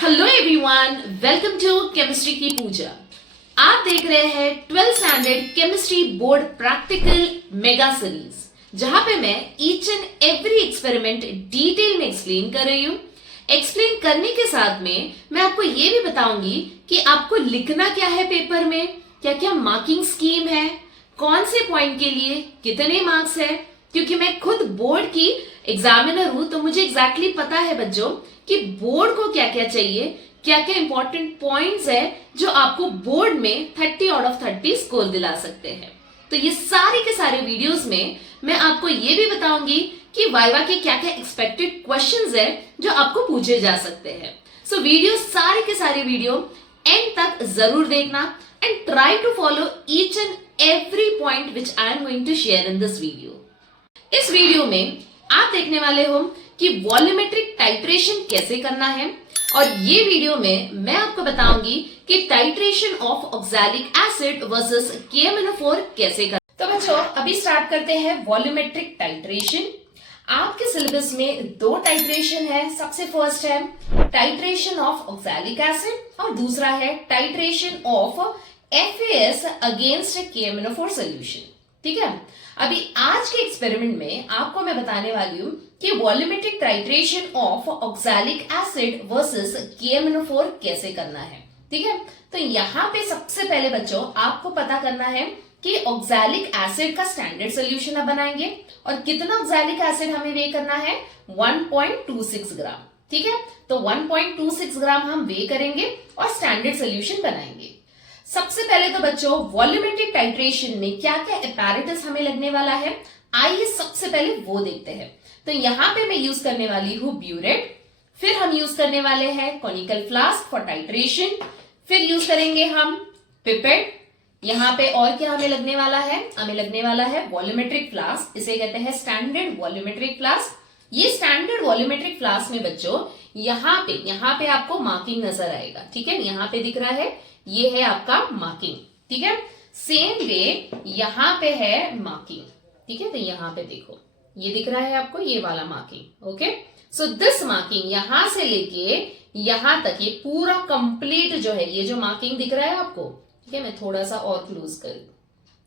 Hello everyone, welcome to chemistry की पूजा। आप देख रहे हैं 12th standard chemistry board practical mega series, जहां पे मैं each and every experiment detail में एक्सप्लेन कर रही हूँ। एक्सप्लेन करने के साथ में मैं आपको ये भी बताऊंगी कि आपको लिखना क्या है पेपर में, क्या क्या मार्किंग स्कीम है, कौन से पॉइंट के लिए कितने मार्क्स है। क्योंकि मैं खुद बोर्ड की एग्जामिनर हूं, तो मुझे एग्जैक्टली पता है बच्चों कि बोर्ड को क्या क्या चाहिए, क्या क्या इंपॉर्टेंट पॉइंट्स है जो आपको बोर्ड में 30 आउट ऑफ 30 स्कोर दिला सकते हैं। तो ये सारे के सारे वीडियोस में मैं आपको ये भी बताऊंगी कि वाइवा के क्या क्या एक्सपेक्टेड क्वेश्चंस है जो आपको पूछे जा सकते हैं। सो वीडियो सारे के सारे वीडियो एंड तक जरूर देखना and try to follow each and every point which I am going to share in this video. इस वीडियो में आप देखने वाले हो कि वॉल्यूमेट्रिक टाइट्रेशन कैसे करना है, और ये वीडियो में मैं आपको बताऊंगी कि titration of oxalic acid versus KMnO4 कैसे करना। तो बच्चों अभी स्टार्ट करते हैं वॉल्यूमेट्रिक टाइट्रेशन। आपके सिलेबस में दो टाइट्रेशन है। सबसे फर्स्ट है टाइट्रेशन ऑफ ऑक्सैलिक एसिड और दूसरा है titration of FAS against KMnO4 solution. ठीक है, अभी आज के एक्सपेरिमेंट में आपको मैं बताने वाली हूं कि volumetric titration of oxalic acid versus KMnO4 कैसे करना है। ठीक है, तो यहाँ पे सबसे पहले बच्चों आपको पता करना है कि ऑक्सैलिक एसिड का स्टैंडर्ड सोल्यूशन अब बनाएंगे, और कितना ऑक्सैलिक एसिड हमें वे करना है 1.26 ग्राम। ठीक है, तो 1.26 ग्राम हम वे करेंगे और स्टैंडर्ड सोल्यूशन बनाएंगे। सबसे पहले तो बच्चों वॉल्यूमेट्रिक टाइट्रेशन में क्या क्या अपैरेटस हमें लगने वाला है, आइए सबसे पहले वो देखते हैं। तो यहाँ पे मैं यूज करने वाली हूँ ब्यूरेट, फिर हम यूज करने वाले हैं कॉनिकल फ्लास्क फॉर टाइट्रेशन, फिर यूज करेंगे हम पिपेट। यहाँ पे और क्या हमें लगने वाला है, हमें लगने वाला है वॉल्यूमेट्रिक फ्लास्क, इसे कहते हैं स्टैंडर्ड वॉल्यूमेट्रिक फ्लास्क। ये स्टैंडर्ड वॉल्यूमेट्रिक फ्लास्क में बच्चों यहाँ पे आपको मार्किंग नजर आएगा। ठीक है, यहाँ पे दिख रहा है, ये है आपका मार्किंग। ठीक है, सेम वे यहाँ पे है मार्किंग। ठीक है, तो यहाँ पे देखो ये दिख रहा है आपको, ये वाला marking. Okay, so this marking यहां से लेके यहां तक ये पूरा कंप्लीट जो है, ये जो मार्किंग दिख रहा है आपको, ठीक है, मैं थोड़ा सा और क्लोज करूं।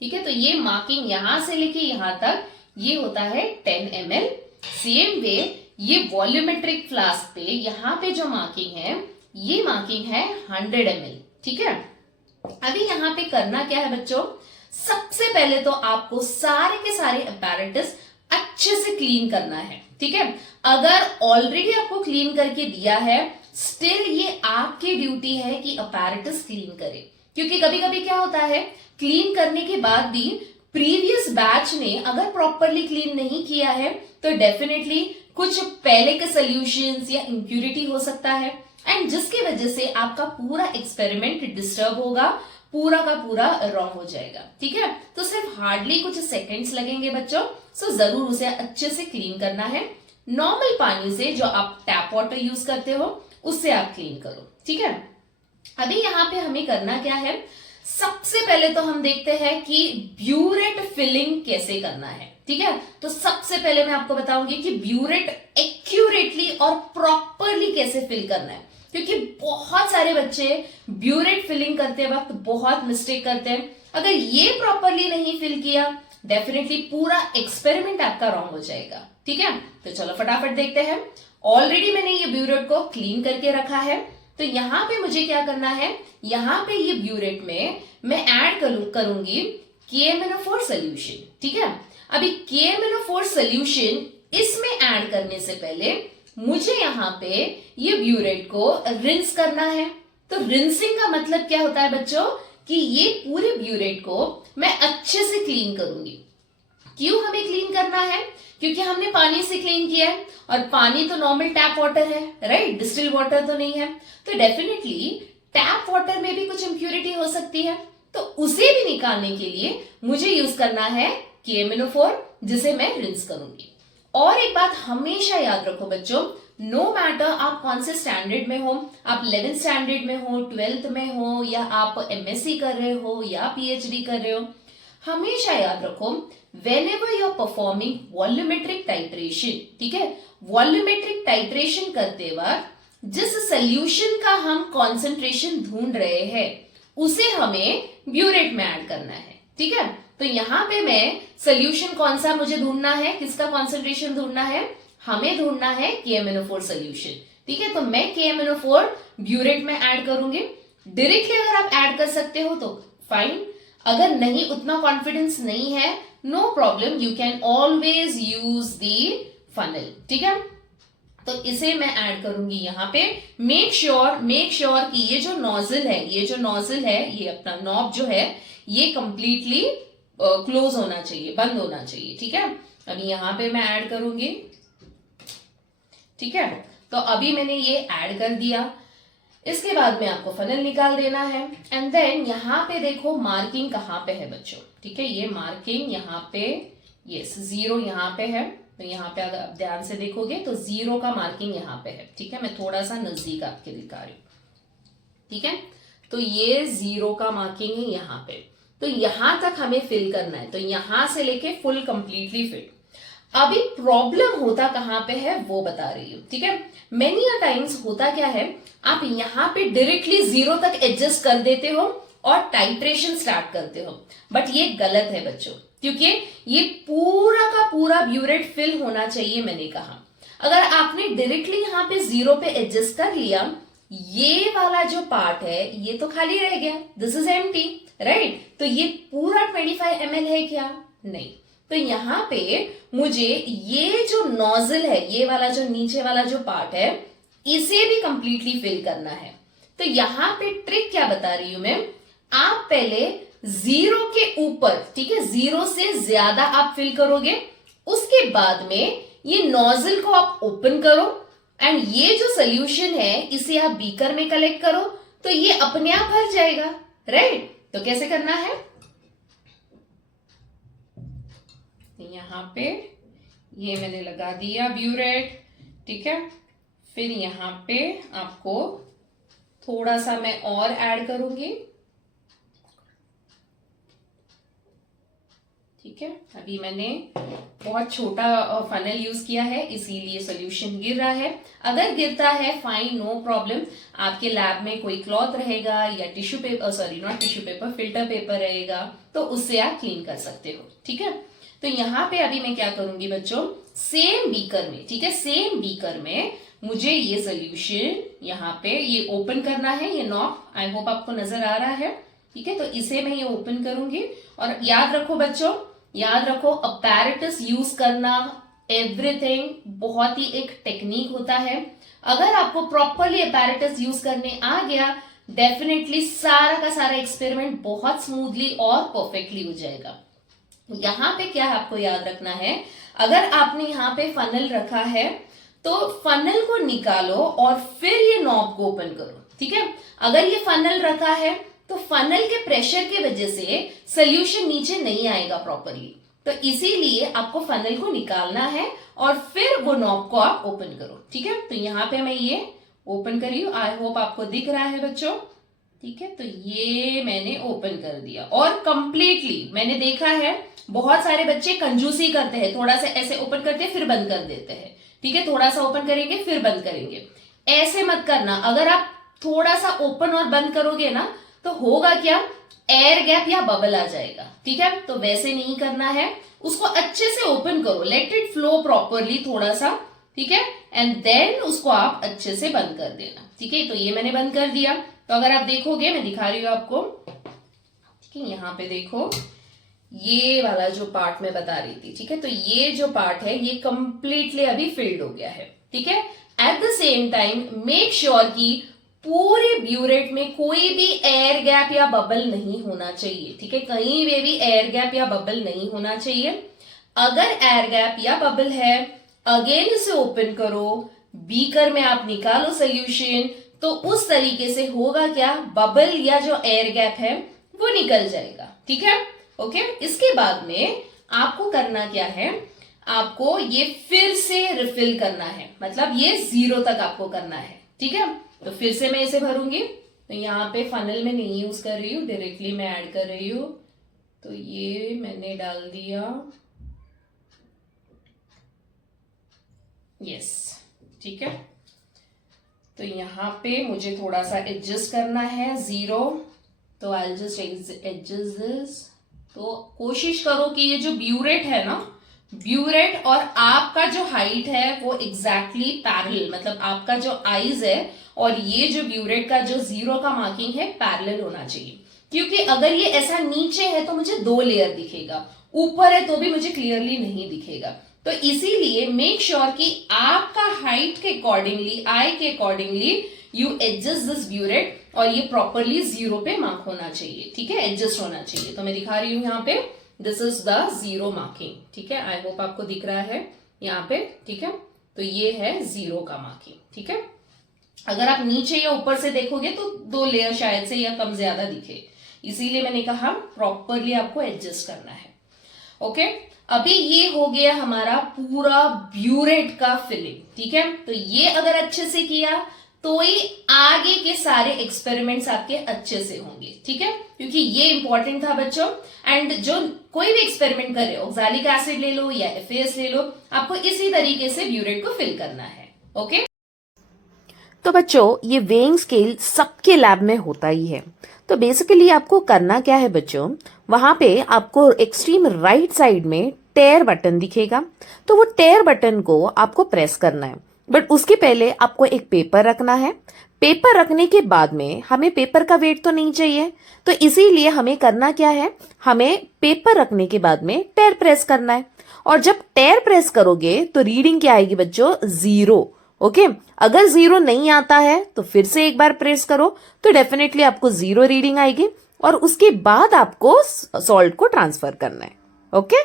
ठीक है, तो ये मार्किंग यहां से लेके यहां तक ये होता है 10 ml। सेम वे ये वॉल्यूमेट्रिक फ्लास्क पे यहाँ पे जो मार्किंग है, ये मार्किंग है 100 ml। ठीक है, अभी यहाँ पे करना क्या है बच्चों, सबसे पहले तो आपको सारे के सारे अपैरेटस अच्छे से क्लीन करना है। ठीक है, अगर ऑलरेडी आपको क्लीन करके दिया है, स्टिल ये आपकी ड्यूटी है कि अपैरेटस क्लीन करें। क्योंकि कभी कभी क्या होता है, क्लीन करने के बाद भी प्रीवियस बैच ने अगर प्रॉपरली क्लीन नहीं किया है तो डेफिनेटली कुछ पहले के सोल्यूशंस या इंप्यूरिटी हो सकता है, एंड जिसकी वजह से आपका पूरा एक्सपेरिमेंट डिस्टर्ब होगा, पूरा का पूरा रॉन्ग हो जाएगा। ठीक है, तो सिर्फ हार्डली कुछ सेकंड्स लगेंगे बच्चों, सो जरूर उसे अच्छे से क्लीन करना है। नॉर्मल पानी से, जो आप टैप वाटर यूज करते हो, उससे आप क्लीन करो। ठीक है, अभी यहाँ पे हमें करना क्या है, सबसे पहले तो हम देखते हैं कि ब्यूरेट फिलिंग कैसे करना है। ठीक है, तो सबसे पहले मैं आपको बताऊंगी कि ब्यूरेट एक्यूरेटली और प्रॉपरली कैसे फिल करना है, क्योंकि बहुत सारे बच्चे ब्यूरेट फिलिंग करते वक्त बहुत मिस्टेक करते हैं। अगर ये प्रॉपरली नहीं फिल किया, डेफिनेटली पूरा एक्सपेरिमेंट आपका रॉन्ग हो जाएगा। ठीक है, तो चलो फटाफट देखते हैं। ऑलरेडी मैंने ये ब्यूरेट को क्लीन करके रखा है, तो यहाँ पे मुझे क्या करना है, यहाँ पे ये ब्यूरेट में मैं ऐड करूंगी KMnO4 सोल्यूशन। ठीक है, अभी KMnO4 सोल्यूशन इसमें ऐड करने से पहले मुझे यहाँ पे ये ब्यूरेट को रिंस करना है। तो रिंसिंग का मतलब क्या होता है बच्चों, कि ये पूरे ब्यूरेट को मैं अच्छे से क्लीन करूंगी। क्यों हमें क्लीन करना है, क्योंकि हमने पानी से क्लीन किया है, और पानी तो नॉर्मल टैप वाटर है, राइट, डिस्टिल वाटर तो नहीं है। तो डेफिनेटली टैप वाटर में भी कुछ इंप्यूरिटी हो सकती है, तो उसे भी निकालने के लिए मुझे यूज करना है KMnO4, जिसे मैं रिंस करूंगी। और एक बात हमेशा याद रखो बच्चों, नो मैटर आप कौन से स्टैंडर्ड में हो, आप 11th स्टैंडर्ड में हो, 12th में हो, या आप MSc कर रहे हो या PhD कर रहे हो, हमेशा याद रखो whenever you are performing volumetric titration, ठीक है, वॉल्यूमेट्रिक टाइट्रेशन करते वक्त जिस सोल्यूशन का हम कॉन्सेंट्रेशन ढूंढ रहे हैं उसे हमें ब्यूरेट में ऐड करना है। ठीक है, तो यहां पे मैं सोल्यूशन कौन सा मुझे ढूंढना है, किसका कॉन्सेंट्रेशन ढूंढना है, हमें ढूंढना है KMnO4 सोल्यूशन। ठीक है, तो मैं KMnO4 ब्यूरेट में ऐड करूंगी। डायरेक्टली अगर आप ऐड कर सकते हो तो फाइन, अगर नहीं, उतना कॉन्फिडेंस नहीं है, no problem, you can always use the funnel. ठीक है, तो इसे मैं ऐड करूंगी यहां पे। मेक श्योर कि ये जो नोजल है, ये अपना नॉब जो है ये कंप्लीटली क्लोज होना चाहिए, बंद होना चाहिए। ठीक है, अभी यहां पे मैं ऐड करूंगी। ठीक है, तो अभी मैंने ये ऐड कर दिया। इसके बाद में आपको फनल निकाल देना है एंड देन यहाँ पे देखो मार्किंग कहाँ पे है बच्चों। ठीक है, ये मार्किंग यहाँ पे, यस, 0 यहाँ पे है। तो यहाँ पे अगर आप ध्यान से देखोगे तो 0 का मार्किंग यहाँ पे है। ठीक है, मैं थोड़ा सा नजदीक आपके दिखा रही हूँ। ठीक है, तो ये 0 का मार्किंग है यहाँ पे। तो यहां तक हमें फिल करना है, तो यहां से लेके फुल कंप्लीटली फिल। अभी प्रॉब्लम होता कहां पे है वो बता रही हूं। ठीक है, मेनी अ टाइम्स होता क्या है, आप यहां पे डायरेक्टली 0 तक एडजस्ट कर देते हो और टाइट्रेशन स्टार्ट करते हो, बट ये गलत है बच्चों, क्योंकि ये पूरा का पूरा ब्यूरेट फिल होना चाहिए। मैंने कहा अगर आपने डायरेक्टली यहां पे 0 पे एडजस्ट कर लिया, ये वाला जो पार्ट है ये तो खाली रह गया, दिस इज एम्प्टी, राइट। तो ये पूरा 25 ml है क्या? नहीं। तो यहां पे मुझे ये जो नोजल है, ये वाला जो नीचे वाला जो पार्ट है, इसे भी कंप्लीटली फिल करना है। तो यहां पे ट्रिक क्या बता रही हूं मैं, आप पहले 0 के ऊपर, ठीक है, 0 से ज्यादा आप फिल करोगे, उसके बाद में ये नोजल को आप ओपन करो एंड ये जो सोल्यूशन है इसे आप बीकर में कलेक्ट करो, तो ये अपने आप भर जाएगा, राइट। तो कैसे करना है, यहां पे ये मैंने लगा दिया ब्यूरेट। ठीक है, फिर यहां पे आपको थोड़ा सा मैं और ऐड करूंगी। ठीक है, अभी मैंने बहुत छोटा फनल यूज किया है इसीलिए सोल्यूशन गिर रहा है। अगर गिरता है फाइन, नो प्रॉब्लम, आपके लैब में कोई क्लॉथ रहेगा या tissue paper, sorry not tissue paper, filter paper रहेगा, तो उससे आप क्लीन कर सकते हो। ठीक है, तो यहां पे अभी मैं क्या करूंगी बच्चों, सेम बीकर में, ठीक है, सेम बीकर में मुझे ये सोल्यूशन यहाँ पे ये ओपन करना है, ये नॉब, आई होप आपको नजर आ रहा है। ठीक है, तो इसे मैं ये ओपन करूंगी और याद रखो बच्चों, याद रखो अपैरेटस यूज करना, एवरीथिंग बहुत ही एक टेक्निक होता है। अगर आपको प्रॉपरली अपैरेटस यूज करने आ गया, डेफिनेटली सारा का सारा एक्सपेरिमेंट बहुत स्मूथली और परफेक्टली हो जाएगा। यहां पे क्या आपको याद रखना है, अगर आपने यहाँ पे फनल रखा है तो फनल को निकालो और फिर ये नॉब को ओपन करो। ठीक है, अगर ये फनल रखा है तो फनल के प्रेशर की वजह से सोल्यूशन नीचे नहीं आएगा प्रॉपरली, तो इसीलिए आपको फनल को निकालना है और फिर वो नॉब को आप ओपन करो। ठीक है, तो यहाँ पे मैं ये ओपन करी हूं, आई होप आपको दिख रहा है बच्चों। ठीक है, तो ये मैंने ओपन कर दिया और कंप्लीटली मैंने देखा है बहुत सारे बच्चे कंजूसी करते हैं, थोड़ा सा ऐसे ओपन करते हैं फिर बंद कर देते हैं। ठीक है, थोड़ा सा ओपन करेंगे फिर बंद करेंगे, ऐसे मत करना। अगर आप थोड़ा सा ओपन और बंद करोगे ना तो होगा क्या, एयर गैप या बबल आ जाएगा। ठीक है, तो वैसे नहीं करना है, उसको अच्छे से ओपन करो, लेट इट फ्लो प्रॉपरली थोड़ा सा। ठीक है, एंड देन उसको आप अच्छे से बंद कर देना। ठीक है, तो ये मैंने बंद कर दिया। तो अगर आप देखोगे, मैं दिखा रही हूं आपको, ठीक है, यहाँ पे देखो ये वाला जो पार्ट मैं बता रही थी। ठीक है, तो ये जो पार्ट है ये कंप्लीटली अभी फिल्ड हो गया है। ठीक है, at the same time make sure कि पूरे ब्यूरेट में कोई भी एयर गैप या बबल नहीं होना चाहिए। ठीक है, कहीं पे भी एयर गैप या बबल नहीं होना चाहिए। अगर एयर गैप या बबल है, अगेन इसे ओपन करो, बीकर में आप निकालो सोल्यूशन, तो उस तरीके से होगा क्या, बबल या जो एयर गैप है वो निकल जाएगा। ठीक है, ओके। इसके बाद में आपको करना क्या है, आपको ये फिर से रिफिल करना है, मतलब ये 0 तक आपको करना है। ठीक है, तो फिर से मैं इसे भरूंगी। तो यहाँ पे फनल में नहीं यूज कर रही हूँ, डायरेक्टली मैं ऐड कर रही हूँ। तो ये मैंने डाल दिया, यस, ठीक है। तो यहाँ पे मुझे थोड़ा सा एडजस्ट करना है 0, तो आई जस्ट एडजस्ट दिस। तो कोशिश करो कि ये जो ब्यूरेट है ना, ब्यूरेट और आपका जो हाइट है वो एग्जैक्टली पैरेलल, मतलब आपका जो आईज है और ये जो ब्यूरेट का जो 0 का मार्किंग है पैरेलल होना चाहिए। क्योंकि अगर ये ऐसा नीचे है तो मुझे 2 लेयर दिखेगा, ऊपर है तो भी मुझे क्लियरली नहीं दिखेगा। तो इसीलिए मेक श्योर कि आपका हाइट के अकॉर्डिंगली, आई के accordingly you adjust this burette, और ये प्रॉपरली 0 पे मार्क होना चाहिए, ठीक है, एडजस्ट होना चाहिए। तो मैं दिखा रही हूं यहाँ पे, दिस इज द 0 मार्किंग, ठीक है। आई होप आपको दिख रहा है यहाँ पे, ठीक है। तो ये है 0 का मार्किंग, ठीक है। अगर आप नीचे या ऊपर से देखोगे तो 2 लेयर शायद से या कम ज्यादा दिखे, इसीलिए मैंने कहा प्रॉपरली आपको एडजस्ट करना है। ओके, अभी ये हो गया हमारा पूरा ब्यूरेट का फिलिंग, ठीक है। तो ये अगर अच्छे से किया तो ही आगे के सारे एक्सपेरिमेंट्स आपके अच्छे से होंगे, ठीक है, क्योंकि ये इंपॉर्टेंट था बच्चों। एंड जो कोई भी एक्सपेरिमेंट करे, ऑक्सैलिक एसिड ले लो या FAS ले लो, आपको इसी तरीके से ब्यूरेट को फिल करना है। ओके, तो बच्चों ये वेइंग स्केल सबके लैब में होता ही है। तो बेसिकली आपको करना क्या है बच्चों, वहां पे आपको एक्सट्रीम राइट साइड में टेयर बटन दिखेगा, तो वो टेयर बटन को आपको प्रेस करना है। बट उसके पहले आपको एक पेपर रखना है। पेपर रखने के बाद में हमें पेपर का वेट तो नहीं चाहिए, तो इसीलिए हमें करना क्या है, हमें पेपर रखने के बाद में टेयर प्रेस करना है। और जब टेयर प्रेस करोगे तो रीडिंग क्या आएगी बच्चों, 0। ओके, अगर 0 नहीं आता है तो फिर से एक बार प्रेस करो तो डेफिनेटली आपको 0 रीडिंग आएगी, और उसके बाद आपको सॉल्ट को ट्रांसफर करना है। ओके,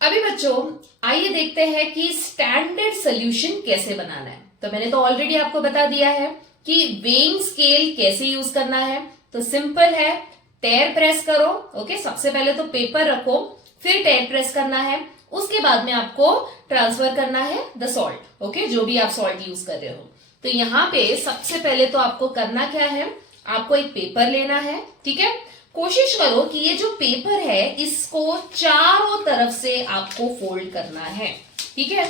अभी बच्चों आइए देखते हैं कि स्टैंडर्ड सोल्यूशन कैसे बनाना है। तो मैंने तो ऑलरेडी आपको बता दिया है कि वेइंग स्केल कैसे यूज करना है। तो सिंपल है, टेयर प्रेस करो। ओके, सबसे पहले तो पेपर रखो, फिर टेयर प्रेस करना है, उसके बाद में आपको ट्रांसफर करना है द सॉल्ट। ओके, जो भी आप सॉल्ट यूज कर रहे हो। तो यहाँ पे सबसे पहले तो आपको करना क्या है, आपको एक पेपर लेना है, ठीक है। कोशिश करो कि ये जो पेपर है इसको चारों तरफ से आपको फोल्ड करना है, ठीक है।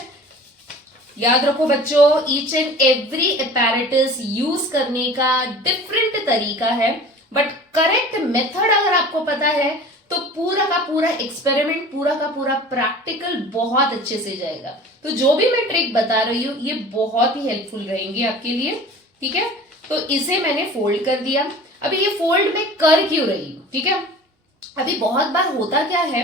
याद रखो बच्चों, each and every apparatus use करने का डिफरेंट तरीका है, बट करेक्ट मेथड अगर आपको पता है तो पूरा का पूरा एक्सपेरिमेंट, पूरा का पूरा प्रैक्टिकल बहुत अच्छे से जाएगा। तो जो भी मैं ट्रिक बता रही हूँ ये बहुत ही हेल्पफुल रहेंगे आपके लिए, ठीक है। तो इसे मैंने फोल्ड कर दिया। अभी ये फोल्ड मैं कर क्यों रही हूँ, ठीक है। अभी बहुत बार होता क्या है,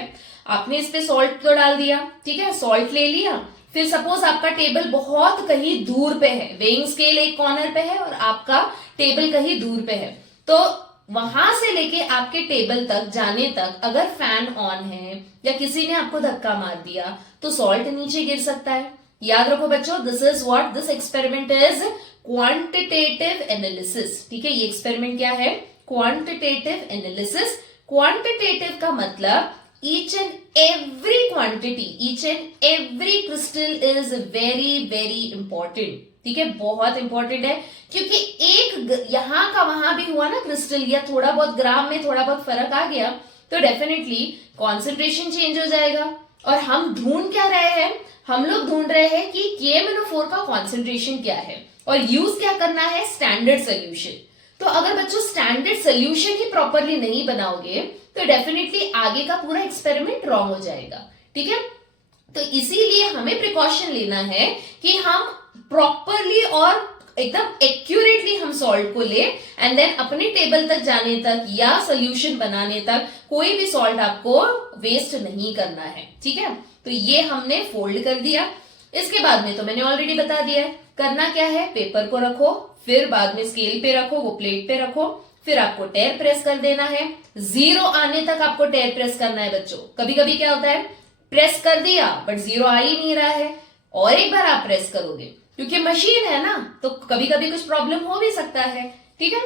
आपने इस पे सॉल्ट तो डाल दिया, ठीक है, सॉल्ट ले लिया, फिर सपोज आपका टेबल बहुत कहीं दूर पे है, वेइंग स्केल एक कॉर्नर पे है और आपका टेबल कहीं दूर पे है, तो वहां से लेके आपके टेबल तक जाने तक अगर फैन ऑन है या किसी ने आपको धक्का मार दिया तो सॉल्ट नीचे गिर सकता है। याद रखो बच्चों, this is what this experiment is, quantitative analysis, ठीक है। ये एक्सपेरिमेंट क्या है, क्वांटिटेटिव एनालिसिस। क्वांटिटेटिव का मतलब each and every quantity, each and every crystal is very very important, ठीक है, बहुत इंपॉर्टेंट है। क्योंकि एक यहां का वहां भी हुआ ना क्रिस्टल, या थोड़ा बहुत ग्राम में थोड़ा बहुत फर्क आ गया तो डेफिनेटली कॉन्सेंट्रेशन चेंज हो जाएगा। और हम ढूंढ क्या रहे हैं, हम लोग ढूंढ रहे हैं कि KMnO4 का कॉन्सेंट्रेशन क्या है, और यूज क्या करना है, स्टैंडर्ड सोल्यूशन। तो अगर बच्चों स्टैंडर्ड सोल्यूशन ही प्रॉपरली नहीं बनाओगे तो डेफिनेटली आगे का पूरा एक्सपेरिमेंट रॉन्ग हो जाएगा, ठीक है। तो इसीलिए हमें प्रिकॉशन लेना है कि हम प्रॉपरली और एकदम एक्यूरेटली हम सॉल्ट को ले, एंड देन अपने टेबल तक जाने तक या सोल्यूशन बनाने तक कोई भी सॉल्ट आपको वेस्ट नहीं करना है, ठीक है। तो ये हमने फोल्ड कर दिया। इसके बाद में तो मैंने ऑलरेडी बता दिया है, करना क्या है, पेपर को रखो, फिर बाद में स्केल पे रखो, वो प्लेट पे रखो, फिर आपको टेयर प्रेस कर देना है। 0 आने तक आपको टेयर प्रेस करना है बच्चों। कभी कभी क्या होता है, प्रेस कर दिया बट 0 आ ही नहीं रहा है, और एक बार आप प्रेस करोगे, क्योंकि मशीन है ना, तो कभी कभी कुछ प्रॉब्लम हो भी सकता है, ठीक है।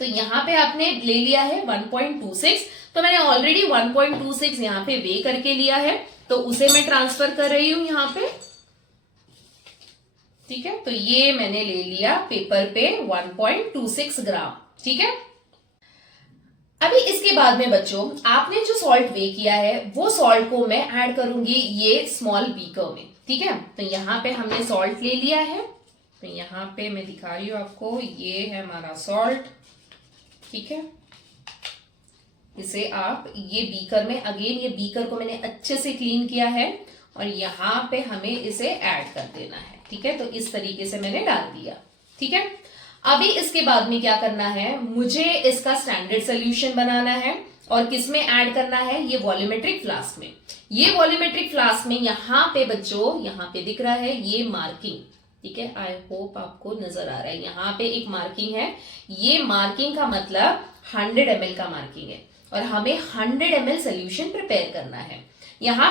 तो यहाँ पे आपने ले लिया है 1.26, तो मैंने ऑलरेडी 1.26 यहाँ पे वे करके लिया है, तो उसे मैं ट्रांसफर कर रही हूं यहाँ पे, ठीक है। तो ये मैंने ले लिया पेपर पे 1.26 ग्राम, ठीक है। अभी इसके बाद में बच्चों आपने जो सॉल्ट वे किया है वो सॉल्ट को मैं ऐड करूंगी ये स्मॉल बीकर में, ठीक है। तो यहाँ पे हमने सॉल्ट ले लिया है, तो यहाँ पे मैं दिखा रही हूँ आपको, ये है हमारा सॉल्ट, ठीक है। इसे आप ये बीकर में, अगेन ये बीकर को मैंने अच्छे से क्लीन किया है और यहाँ पे हमें इसे ऐड कर देना है, ठीक है। तो इस तरीके से मैंने डाल दिया, ठीक है। अभी इसके बाद में क्या करना है, मुझे इसका स्टैंडर्ड सोल्यूशन बनाना है और किसमें ऐड करना है, ये वॉल्यूमेट्रिक फ्लास्क में। ये वॉल्यूमेट्रिक फ्लास्क में यहाँ पे बच्चों, यहाँ पे दिख रहा है ये मार्किंग, ठीक है। आई होप आपको नजर आ रहा है, यहाँ पे एक मार्किंग है। ये मार्किंग का मतलब 100 ml का मार्किंग है और हमें 100 ml सोल्यूशन प्रिपेयर करना है। यहाँ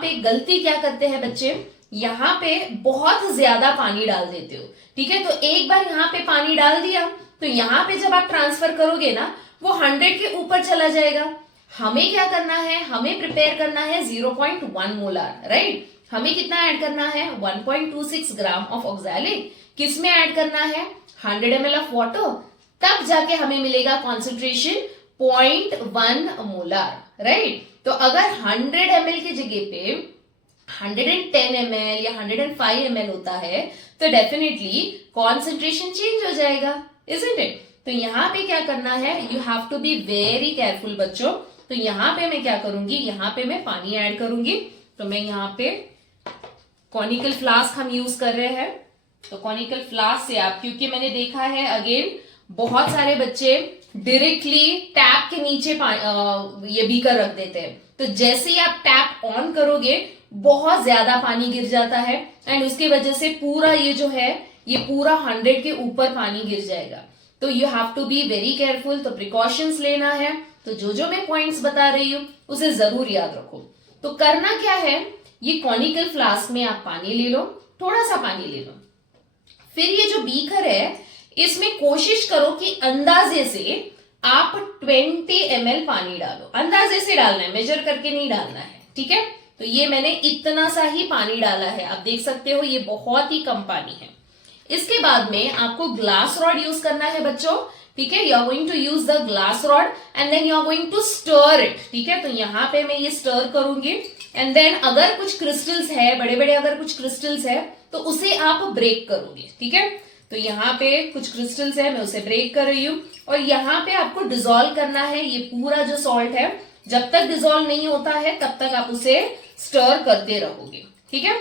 पे गलती क्या करते हैं बच्चे, यहाँ पे बहुत ज्यादा पानी डाल देते हो, ठीक है। तो एक बार यहाँ पे पानी डाल दिया तो यहाँ पे जब आप ट्रांसफर करोगे ना, वो 100 के ऊपर चला जाएगा। हमें क्या करना है, हमें प्रिपेयर करना है 0.1 मोलार, राइट। हमें कितना ऐड करना है, 1.26 ग्राम ऑफ ऑक्सैलिक। किस में ऐड करना है, 100 ml ऑफ वाटर, तब जाके हमें मिलेगा कॉन्सेंट्रेशन 0.1 मोलार, राइट। तो अगर 100 ml की जगह पे 110 ml या 105 ml होता है तो डेफिनेटली कॉन्सेंट्रेशन चेंज हो जाएगा, इजंट इट। तो यहाँ पे क्या करना है, you have to be very careful बच्चों। तो यहाँ पे मैं क्या करूंगी, यहाँ पे मैं पानी ऐड करूंगी। तो मैं यहाँ पे कॉनिकल फ्लास्क हम यूज कर रहे हैं, तो कॉनिकल फ्लास्क से आप, क्योंकि मैंने देखा है अगेन बहुत सारे बच्चे डायरेक्टली टैप के नीचे ये बीकर रख देते हैं। तो जैसे ही आप टैप ऑन करोगे बहुत ज्यादा पानी गिर जाता है एंड उसकी वजह से पूरा ये जो है, ये पूरा 100 के ऊपर पानी गिर जाएगा। तो you have to be very careful. तो प्रिकॉशंस लेना है। तो जो मैं पॉइंट्स बता रही हूं उसे जरूर याद रखो। तो करना क्या है, ये कॉनिकल फ्लास्क में आप पानी ले लो, थोड़ा सा पानी ले लो। फिर ये जो बीकर है इसमें कोशिश करो कि अंदाजे से आप 20 ml पानी डालो। अंदाजे से डालना है, मेजर करके नहीं डालना है, ठीक है। तो ये मैंने इतना सा ही पानी डाला है, आप देख सकते हो ये बहुत ही कम पानी है। इसके बाद में आपको ग्लास रॉड यूज करना है बच्चों, ठीक है। You are going to use the glass rod and then you are going to stir it, ठीक है। तो यहाँ पे मैं ये स्टर करूंगी एंड देन अगर कुछ क्रिस्टल्स है, बड़े बड़े अगर कुछ क्रिस्टल्स है तो उसे आप ब्रेक करोगे, ठीक है। तो यहाँ पे कुछ क्रिस्टल्स है, मैं उसे ब्रेक कर रही हूँ और यहाँ पे आपको डिसॉल्व करना है ये पूरा जो सॉल्ट है। जब तक डिसॉल्व नहीं होता है तब तक आप उसे स्टर करते रहोगे, ठीक है।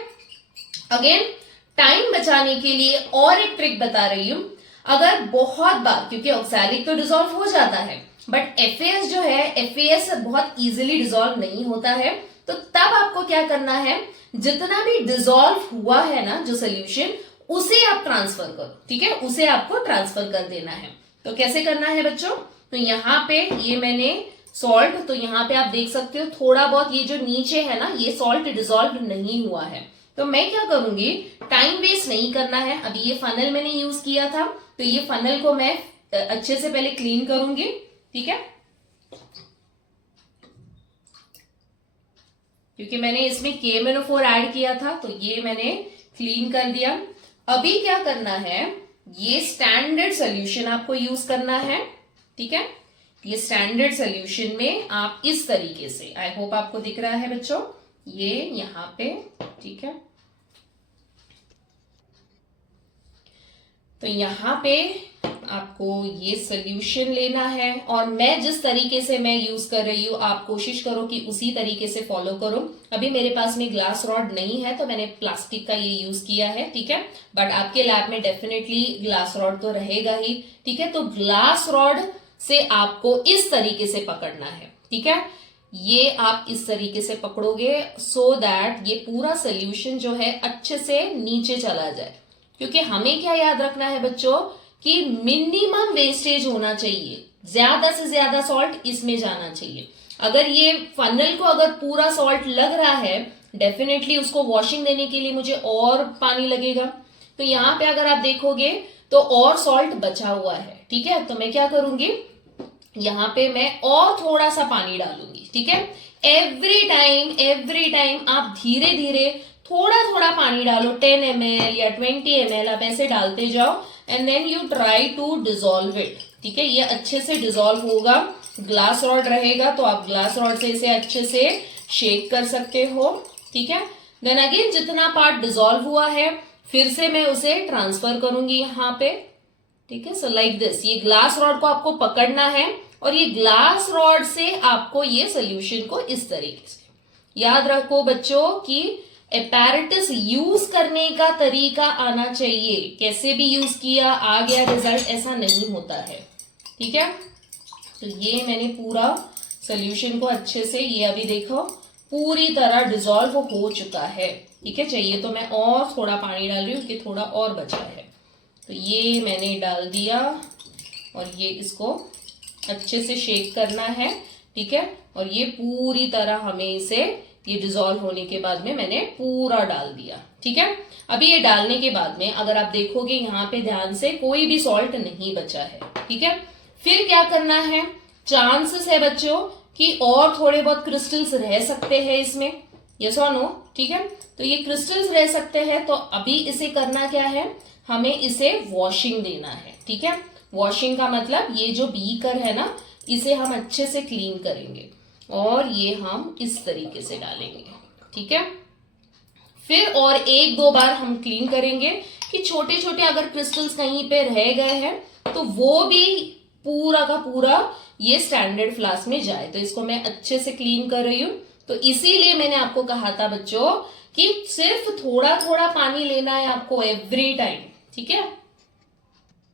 अगेन टाइम बचाने के लिए और एक ट्रिक बता रही हूं। अगर बहुत बार, क्योंकि ऑक्सैलिक तो डिसॉल्व हो जाता है बट FAS जो है, FAS बहुत इजीली डिसॉल्व नहीं होता है। तो तब आपको क्या करना है, जितना भी डिसॉल्व हुआ है ना जो सोल्यूशन, उसे आप ट्रांसफर करो, ठीक है। उसे आपको ट्रांसफर कर देना है। तो कैसे करना है बच्चों, तो यहाँ पे ये मैंने सॉल्ट, तो यहाँ पे आप देख सकते हो थोड़ा बहुत ये जो नीचे है ना, ये सॉल्ट डिसॉल्व नहीं हुआ है। तो मैं क्या करूंगी, टाइम वेस्ट नहीं करना है। अभी ये फनल मैंने यूज किया था, तो ये फनल को मैं अच्छे से पहले क्लीन करूंगी, ठीक है, क्योंकि मैंने इसमें KMnO4 ऐड किया था। तो ये मैंने क्लीन कर दिया। अभी क्या करना है, ये स्टैंडर्ड सोल्यूशन आपको यूज करना है, ठीक है। ये स्टैंडर्ड सोल्यूशन में आप इस तरीके से, आई होप आपको दिख रहा है बच्चों, ये यहाँ पे, ठीक है। तो यहाँ पे आपको ये सोल्यूशन लेना है और मैं जिस तरीके से मैं यूज कर रही हूँ आप कोशिश करो कि उसी तरीके से फॉलो करो। अभी मेरे पास में ग्लास रॉड नहीं है तो मैंने प्लास्टिक का ये यूज किया है, ठीक है। बट आपके लैब में डेफिनेटली ग्लास रॉड तो रहेगा ही, ठीक है। तो ग्लास रॉड से आपको इस तरीके से पकड़ना है, ठीक है। ये आप इस तरीके से पकड़ोगे सो दैट ये पूरा सोल्यूशन जो है अच्छे से नीचे चला जाए। क्योंकि हमें क्या याद रखना है बच्चों कि मिनिमम वेस्टेज होना चाहिए, ज्यादा से ज्यादा सॉल्ट इसमें जाना चाहिए। अगर ये फनल को अगर पूरा सॉल्ट लग रहा है, डेफिनेटली उसको वॉशिंग देने के लिए मुझे और पानी लगेगा। तो यहाँ पे अगर आप देखोगे तो और सॉल्ट बचा हुआ है, ठीक है। तो मैं क्या करूंगी, यहाँ पे मैं और थोड़ा सा पानी डालूंगी, ठीक है। एवरी टाइम आप धीरे धीरे थोड़ा थोड़ा पानी डालो, 10 ml या 20 ml आप ऐसे डालते जाओ and then you try to dissolve it, ठीक है। ये अच्छे से डिसॉल्व होगा। ग्लास रॉड रहेगा तो आप ग्लास रॉड से इसे अच्छे से शेक कर सकते हो, ठीक है। देन अगेन जितना पार्ट डिसॉल्व हुआ है फिर से मैं उसे ट्रांसफर करूंगी यहाँ पे, ठीक है। सो लाइक दिस, ये ग्लास रॉड को आपको पकड़ना है और ये ग्लास रॉड से आपको ये सोल्यूशन को इस तरीके से, याद रखो बच्चों कि एपैरेटस यूज करने का तरीका आना चाहिए। कैसे भी यूज किया आ गया रिजल्ट, ऐसा नहीं होता है, ठीक है। तो ये मैंने पूरा सोल्यूशन को अच्छे से, ये अभी देखो पूरी तरह डिसॉल्व हो चुका है, ठीक है। चाहिए तो मैं और थोड़ा पानी डाल रही हूँ कि थोड़ा और बचा है। तो ये मैंने डाल दिया और ये इसको अच्छे से शेक करना है, ठीक है। और ये पूरी तरह हमें इसे, ये डिसॉल्व होने के बाद में मैंने पूरा डाल दिया, ठीक है। अभी ये डालने के बाद में अगर आप देखोगे यहाँ पे ध्यान से कोई भी सॉल्ट नहीं बचा है, ठीक है। फिर क्या करना है, चांसेस है बच्चों कि और थोड़े बहुत क्रिस्टल्स रह सकते हैं इसमें, यस और नो, ठीक है। तो ये क्रिस्टल्स रह सकते हैं, तो अभी इसे करना क्या है, हमें इसे वॉशिंग देना है, ठीक है। वॉशिंग का मतलब ये जो बीकर है ना, इसे हम अच्छे से क्लीन करेंगे और ये हम इस तरीके से डालेंगे, ठीक है। फिर और एक दो बार हम क्लीन करेंगे कि छोटे छोटे अगर क्रिस्टल्स कहीं पे रह गए हैं तो वो भी पूरा का पूरा ये स्टैंडर्ड फ्लास्क में जाए। तो इसको मैं अच्छे से क्लीन कर रही हूं। तो इसीलिए मैंने आपको कहा था बच्चों कि सिर्फ थोड़ा थोड़ा पानी लेना है आपको एवरी टाइम, ठीक है।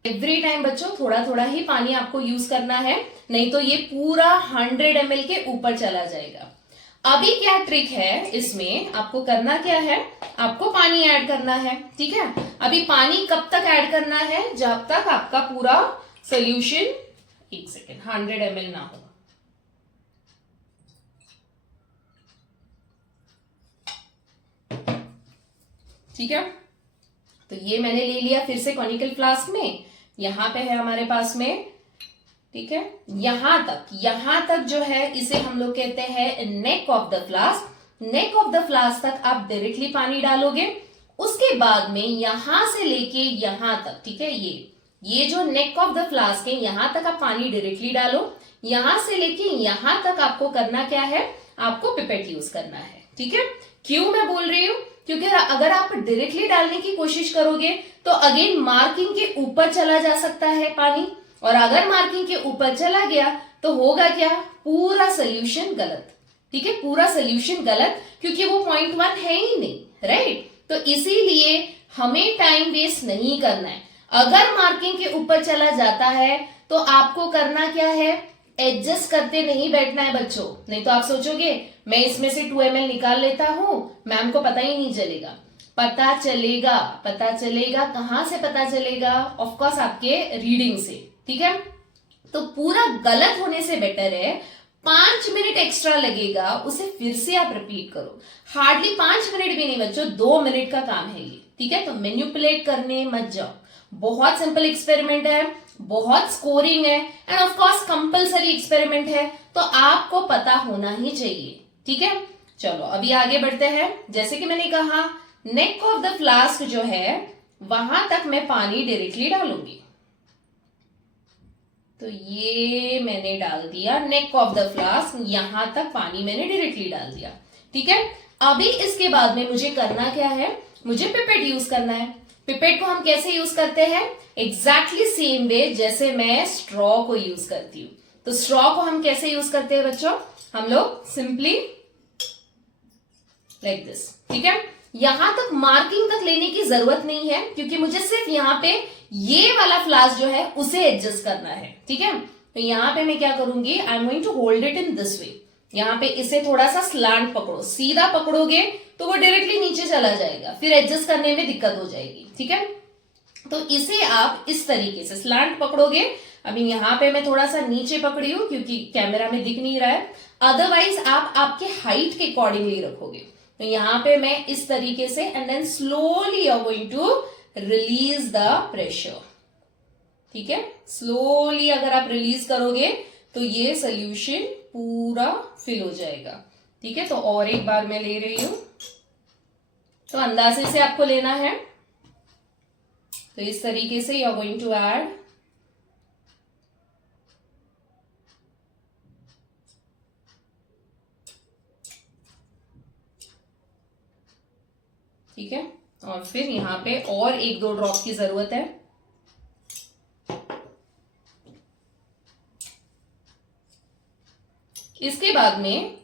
एवरी टाइम बच्चों थोड़ा थोड़ा ही पानी आपको यूज करना है, नहीं तो ये पूरा 100 ml के ऊपर चला जाएगा। अभी क्या ट्रिक है इसमें, आपको करना क्या है, आपको पानी ऐड करना है, ठीक है। अभी पानी कब तक ऐड करना है, जब तक आपका पूरा सोल्यूशन, एक सेकेंड, 100 ml ना हो। ठीक है, तो ये मैंने ले लिया फिर से कॉनिकल फ्लास्क में, यहां पे है हमारे पास में, ठीक है। यहां तक जो है इसे हम लोग कहते हैं neck of the flask. Neck of the flask तक आप डायरेक्टली पानी डालोगे, उसके बाद में यहां से लेके यहां तक, ठीक है, ये जो नेक ऑफ द फ्लास्क है यहां तक आप पानी डायरेक्टली डालो। यहां से लेके यहां तक आपको करना क्या है, आपको पिपेट यूज करना है, ठीक है। क्यों मैं बोल रही हूं, क्योंकि अगर आप डायरेक्टली डालने की कोशिश करोगे तो अगेन मार्किंग के ऊपर चला जा सकता है पानी, और अगर मार्किंग के ऊपर चला गया तो होगा क्या, पूरा सोल्यूशन गलत, ठीक है। पूरा सोल्यूशन गलत, क्योंकि वो 0.1 है ही नहीं, राइट। तो इसीलिए हमें टाइम वेस्ट नहीं करना है। अगर मार्किंग के ऊपर चला जाता है तो आपको करना क्या है, एडजस्ट करते नहीं बैठना है बच्चों। नहीं तो आप सोचोगे मैं इसमें से 2 ml निकाल लेता हूं, मैम को पता ही नहीं चलेगा। पता चलेगा कहां से पता चलेगा, ऑफकोर्स आपके रीडिंग से, ठीक है। तो पूरा गलत होने से बेटर है 5 मिनट एक्स्ट्रा लगेगा, उसे फिर से आप रिपीट करो। हार्डली 5 मिनट भी नहीं बच्चों, 2 मिनट का काम है ये, ठीक है। तो मैन्युपुलेट करने मत जाओ, बहुत सिंपल एक्सपेरिमेंट है, बहुत स्कोरिंग है, end of course compulsory experiment है, तो आपको पता होना ही चाहिए, ठीक है। चलो अभी आगे बढ़ते हैं। जैसे कि मैंने कहा नेक ऑफ द फ्लास्क जो है वहां तक मैं पानी डायरेक्टली डालूंगी। तो ये मैंने डाल दिया नेक ऑफ द फ्लास्क, यहां तक पानी मैंने डायरेक्टली डाल दिया, ठीक है। अभी इसके बाद में मुझे करना क्या है, मुझे पिपेट यूज करना है। पिपेट को हम कैसे यूज करते हैं, एग्जैक्टली सेम वे जैसे मैं स्ट्रॉ को यूज करती हूं। तो स्ट्रॉ को हम कैसे यूज करते हैं बच्चों, हम लोग सिंपली लाइक दिस, ठीक है। यहां तक मार्किंग तक लेने की जरूरत नहीं है, क्योंकि मुझे सिर्फ यहां पे ये वाला फ्लास्क जो है उसे एडजस्ट करना है, ठीक है। तो यहां पे मैं क्या करूंगी, I am going to hold it in this way. यहां पे इसे थोड़ा सा स्लांट पकड़ो, सीधा पकड़ोगे तो वो डायरेक्टली नीचे चला जाएगा, फिर एडजस्ट करने में दिक्कत हो जाएगी, ठीक है। तो इसे आप इस तरीके से स्लांट पकड़ोगे। अभी यहां पे मैं थोड़ा सा नीचे पकड़ी हूं क्योंकि कैमरा में दिख नहीं रहा है, अदरवाइज आप आपके हाइट के अकॉर्डिंगली रखोगे। तो यहां पे मैं इस तरीके से, and then slowly you are going to release the pressure, ठीक है। स्लोली अगर आप रिलीज करोगे तो ये सोल्यूशन पूरा फिल हो जाएगा, ठीक है। तो और एक बार मैं ले रही हूं, तो अंदाजे से आपको लेना है। तो इस तरीके से you are going to add, ठीक है। और फिर यहाँ पे और 1-2 ड्रॉप की जरूरत है। इसके बाद में,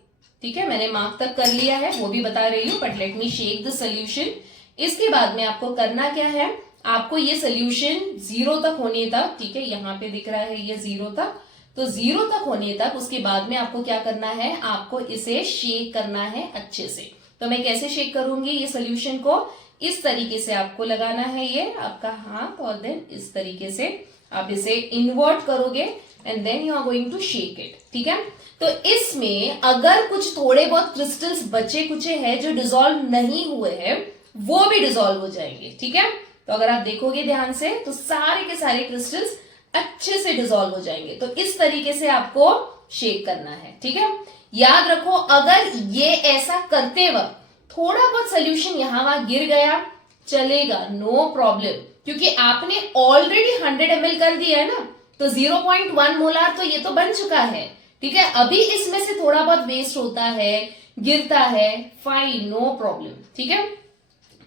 ठीक है, मैंने मार्क तक कर लिया है, वो भी बता रही हूं, but let me shake the solution. इसके बाद में आपको करना क्या है, आपको ये सोल्यूशन 0 तक होने तक, ठीक है, यहाँ पे दिख रहा है ये 0 तक, तो 0 तक होने तक, उसके बाद में आपको क्या करना है, आपको इसे शेक करना है अच्छे से। तो मैं कैसे शेक करूंगी ये सोल्यूशन को, इस तरीके से आपको लगाना है ये आपका हाथ, और देन इस तरीके से आप इसे इन्वर्ट करोगे and then you are going to shake it, ठीक है। तो इसमें अगर कुछ थोड़े बहुत क्रिस्टल्स बचे कुचे हैं जो डिसॉल्व नहीं हुए हैं, वो भी डिसॉल्व हो जाएंगे, ठीक है। तो अगर आप देखोगे ध्यान से तो सारे के सारे क्रिस्टल्स अच्छे से डिसॉल्व हो जाएंगे। तो इस तरीके से आपको शेक करना है, ठीक है। याद रखो, अगर ये ऐसा करते वक्त थोड़ा बहुत सोल्यूशन यहां वहां गिर गया, चलेगा, नो प्रॉब्लम, क्योंकि आपने ऑलरेडी 100 ml कर दिया है ना, तो 0.1 मोलार तो ये तो बन चुका है, ठीक है। अभी इसमें से थोड़ा बहुत वेस्ट होता है, गिरता है, फाइन, नो प्रॉब्लम, ठीक है।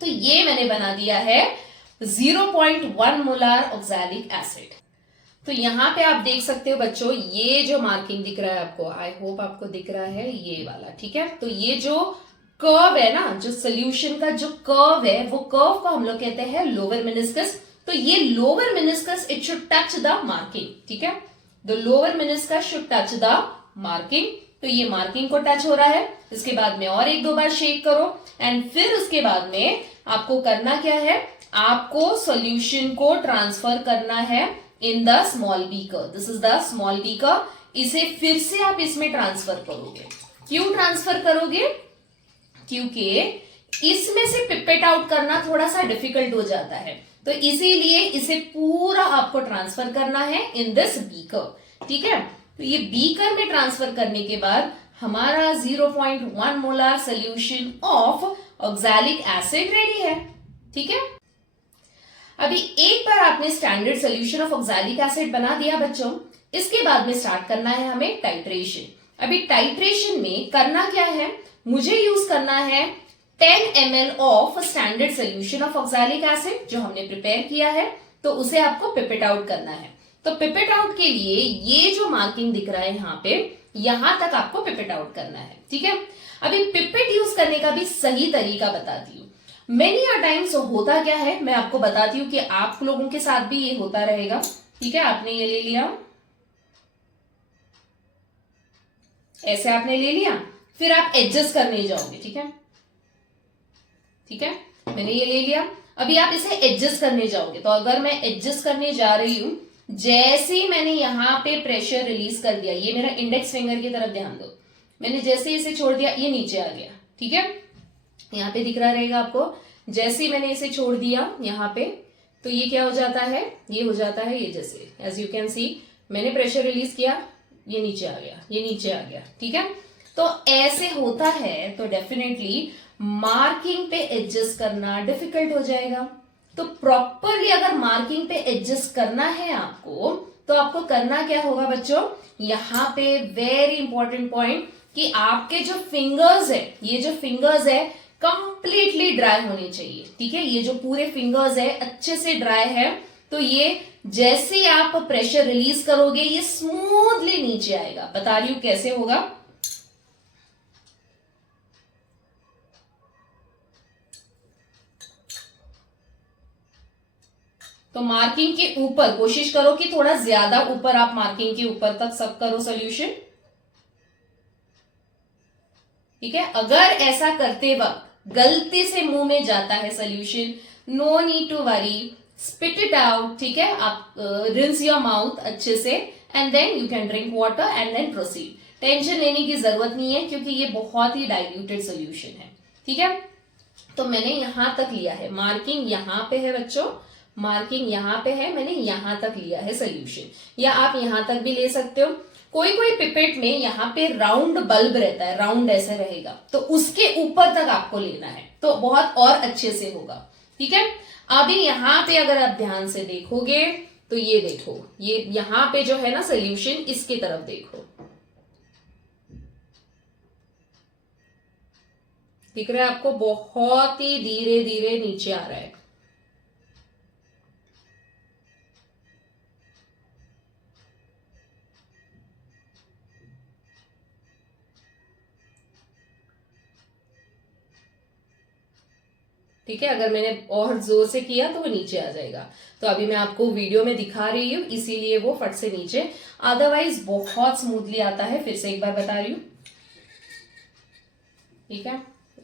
तो ये मैंने बना दिया है 0.1 मोलार ऑक्सैलिक एसिड। तो यहां पे आप देख सकते हो बच्चों, ये जो मार्किंग दिख रहा है आपको, आई होप आपको दिख रहा है ये वाला, ठीक है। तो ये जो कर्व है ना, जो सोल्यूशन का जो कर्व है, वो कर्व को हम लोग कहते हैं लोअर मेनिस्कस। तो ये lower meniscus it should touch the marking, ठीक है। The lower meniscus should touch the marking. तो ये मार्किंग को टच हो रहा है। इसके बाद में और 1-2 बार शेक करो एंड फिर उसके बाद में आपको करना क्या है, आपको सोल्यूशन को ट्रांसफर करना है in the small beaker. This is the small beaker. इसे फिर से आप इसमें ट्रांसफर करोगे। क्यों ट्रांसफर करोगे, क्योंकि इसमें से पिपेट आउट करना थोड़ा सा डिफिकल्ट हो जाता है, तो इसीलिए इसे पूरा आपको ट्रांसफर करना है इन दिस बीकर, ठीक है। तो ये बीकर में ट्रांसफर करने के बाद हमारा 0.1 molar solution of oxalic acid ready है, ठीक है। अभी एक बार आपने standard solution of oxalic acid बना दिया बच्चों, इसके बाद में स्टार्ट करना है हमें टाइट्रेशन। अभी टाइट्रेशन में करना क्या है, मुझे यूज करना है 10 ml of standard solution of oxalic acid जो हमने प्रिपेयर किया है, तो उसे आपको पिपेट आउट करना है। तो पिपेट आउट के लिए ये जो मार्किंग दिख रहा है यहाँ पे, यहां तक आपको पिपेट आउट करना है, ठीक है। अभी पिपेट यूज करने का भी सही तरीका बताती हूँ। मेनी अ टाइम्स होता क्या है, मैं आपको बताती हूँ कि आप लोगों के साथ भी ये होता रहेगा, ठीक है। आपने ये ले लिया, ऐसे आपने ले लिया, फिर आप एडजस्ट करने जाओगे, ठीक है, ठीक है। मैंने ये ले लिया, अभी आप इसे एडजस्ट करने जाओगे। तो अगर मैं एडजस्ट करने जा रही हूं, जैसे ही मैंने यहां पे प्रेशर रिलीज कर दिया, ये मेरा इंडेक्स फिंगर की तरफ ध्यान दो, मैंने जैसे ही इसे छोड़ दिया ये नीचे आ गया, ठीक है। यहाँ पे दिख रहा रहेगा आपको, जैसे ही मैंने इसे छोड़ दिया यहाँ पे, तो ये क्या हो जाता है, ये हो जाता है ये जैसे, एज यू कैन सी, मैंने प्रेशर रिलीज किया, ये नीचे आ गया, ये नीचे आ गया, ठीक है। तो ऐसे होता है, तो डेफिनेटली मार्किंग पे एडजस्ट करना डिफिकल्ट हो जाएगा। तो प्रॉपरली अगर मार्किंग पे एडजस्ट करना है आपको, तो आपको करना क्या होगा बच्चों, यहाँ पे वेरी इंपॉर्टेंट पॉइंट, कि आपके जो फिंगर्स है, ये जो फिंगर्स है कंप्लीटली ड्राई होने चाहिए, ठीक है। ये जो पूरे फिंगर्स है अच्छे से ड्राई है, तो ये जैसे आप प्रेशर रिलीज करोगे ये स्मूथली नीचे आएगा। बता रही हूं कैसे होगा। तो मार्किंग के ऊपर कोशिश करो कि थोड़ा ज्यादा ऊपर आप मार्किंग के ऊपर तक सब करो सोल्यूशन, ठीक है। अगर ऐसा करते वक्त गलती से मुंह में जाता है solution, no need to worry, spit it out, ठीक है। आप रिंस योर माउथ अच्छे से and then you can drink water and then proceed. Tension लेने की जरूरत नहीं है, क्योंकि ये बहुत ही डाइल्यूटेड सोल्यूशन है, ठीक है। तो मैंने यहां तक लिया है, मार्किंग यहां पे है बच्चों, मार्किंग यहां पे है, मैंने यहां तक लिया है सोल्यूशन, या आप यहां तक भी ले सकते हो। कोई कोई पिपेट में यहाँ पे राउंड बल्ब रहता है, राउंड ऐसे रहेगा, तो उसके ऊपर तक आपको लेना है, तो बहुत और अच्छे से होगा, ठीक है। अभी यहाँ पे अगर आप ध्यान से देखोगे तो ये देखो, ये यहाँ पे जो है ना सोल्यूशन, इसकी तरफ देखो, दिख रहा है आपको, बहुत ही धीरे धीरे नीचे आ रहा है। ठीक है, अगर मैंने और जोर से किया तो वो नीचे आ जाएगा। तो अभी मैं आपको वीडियो में दिखा रही हूँ, इसीलिए वो फट से नीचे, अदरवाइज बहुत स्मूथली आता है। फिर से एक बार बता रही हूँ। ठीक है,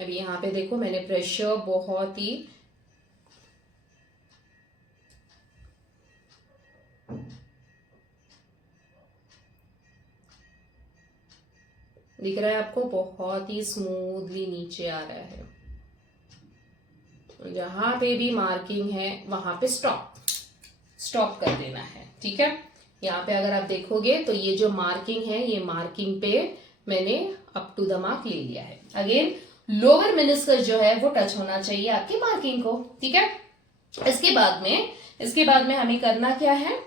अभी यहाँ पे देखो मैंने प्रेशर बहुत ही दिख रहा है आपको, बहुत ही स्मूथली नीचे आ रहा है। जहां पे भी मार्किंग है वहां पे स्टॉप कर देना है। ठीक है, यहाँ पे अगर आप देखोगे तो ये जो मार्किंग है, ये मार्किंग पे मैंने अप टू द मार्क ले लिया है। अगेन लोअर मेनिस्कस जो है वो टच होना चाहिए आपकी मार्किंग को। ठीक है, इसके बाद में हमें करना क्या है,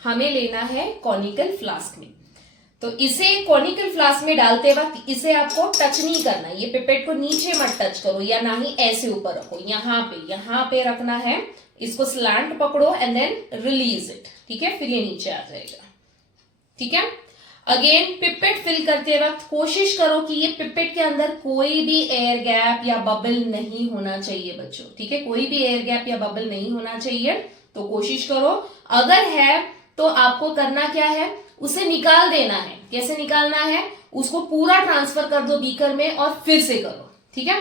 हमें लेना है कॉनिकल फ्लास्क में। तो इसे कॉनिकल फ्लास्क में डालते वक्त इसे आपको टच नहीं करना, ये पिपेट को नीचे मत टच करो या ना ही ऐसे ऊपर रखो, यहाँ पे रखना है। इसको स्लैंट पकड़ो एंड देन रिलीज इट। ठीक है, फिर ये नीचे आ जाएगा। ठीक है, अगेन पिपेट फिल करते वक्त कोशिश करो कि ये पिपेट के अंदर कोई भी एयर गैप या बबल नहीं होना चाहिए बच्चों। ठीक है, कोई भी एयर गैप या बबल नहीं होना चाहिए, तो कोशिश करो। अगर है तो आपको करना क्या है, उसे निकाल देना है। कैसे निकालना है, उसको पूरा ट्रांसफर कर दो बीकर में और फिर से करो। ठीक है,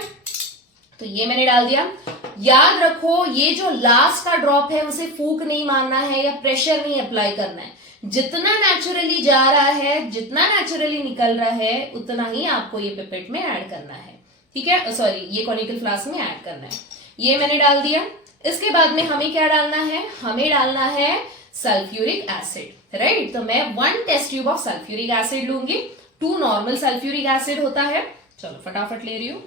तो ये मैंने डाल दिया। याद रखो ये जो लास्ट का ड्रॉप है उसे फूक नहीं मारना है या प्रेशर नहीं अप्लाई करना है। जितना नेचुरली जा रहा है, जितना नेचुरली निकल रहा है, उतना ही आपको ये पिपेट में ऐड करना है। ठीक है, सॉरी, ये कॉनिकल फ्लास्क में ऐड करना है। ये मैंने डाल दिया। इसके बाद में हमें क्या डालना है, हमें डालना है सल्फ्यूरिक एसिड। राइट, तो मैं 1 test tube of sulphuric acid लूंगी। 2 नॉर्मल सल्फ्यूरिक एसिड होता है। चलो फटाफट ले रही हूं।